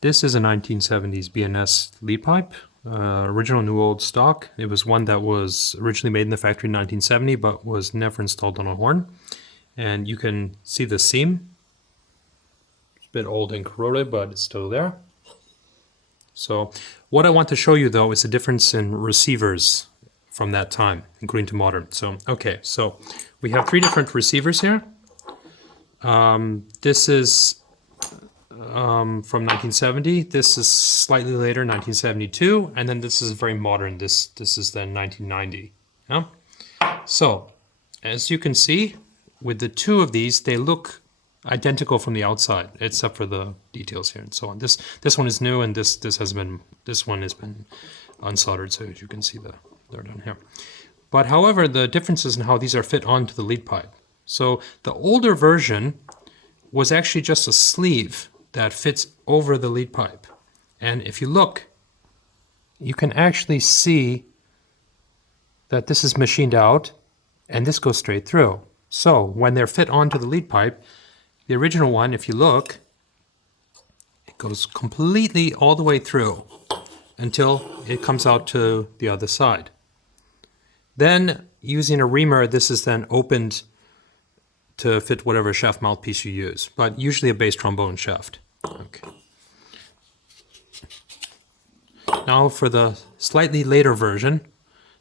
This is a 1970s B&S lead pipe, original new old stock. It was one that was originally made in the factory in 1970 but was never installed on a horn. And you can see the seam. It's a bit old and corroded, but it's still there. So what I want to show you though is the difference in receivers from that time, including to modern. So we have three different receivers here. This is from 1970. This is slightly later, 1972, and then this is very modern. This is then 1990. Yeah? So as you can see, with the two of these, they look identical from the outside, except for the details here and so on. This one is new, and this one has been unsoldered, so as you can see they're down here. But however, the difference is in how these are fit onto the lead pipe. So the older version was actually just a sleeve that fits over the lead pipe. And if you look, you can actually see that this is machined out and this goes straight through. So when they're fit onto the lead pipe, the original one, if you look, it goes completely all the way through until it comes out to the other side. Then using a reamer, this is then opened to fit whatever shaft mouthpiece you use, but usually a bass trombone shaft. Okay. Now for the slightly later version,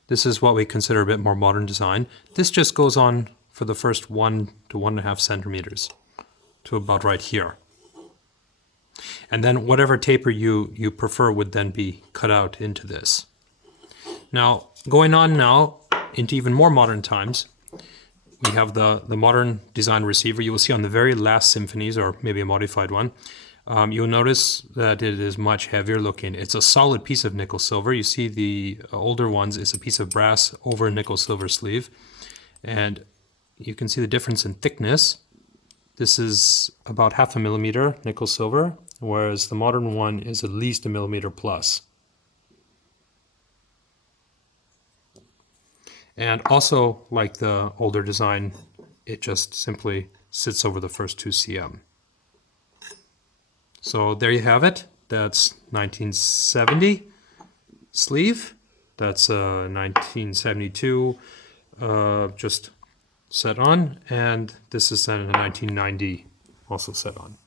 this is what we consider a bit more modern design. This just goes on for the first 1 to 1.5 centimeters to about right here. And then whatever taper you prefer would then be cut out into this. Now, going on now into even more modern times, we have the modern design receiver. You will see on the very last symphonies, or maybe a modified one, you'll notice that it is much heavier looking. It's a solid piece of nickel silver. You see the older ones is a piece of brass over a nickel silver sleeve. And you can see the difference in thickness. This is about 0.5 millimeter nickel silver, whereas the modern one is at least 1 millimeter plus. And also, like the older design, it just simply sits over the first 2 cm. So there you have it. That's 1970 sleeve. That's 1972 just set on. And this is then a 1990 also set on.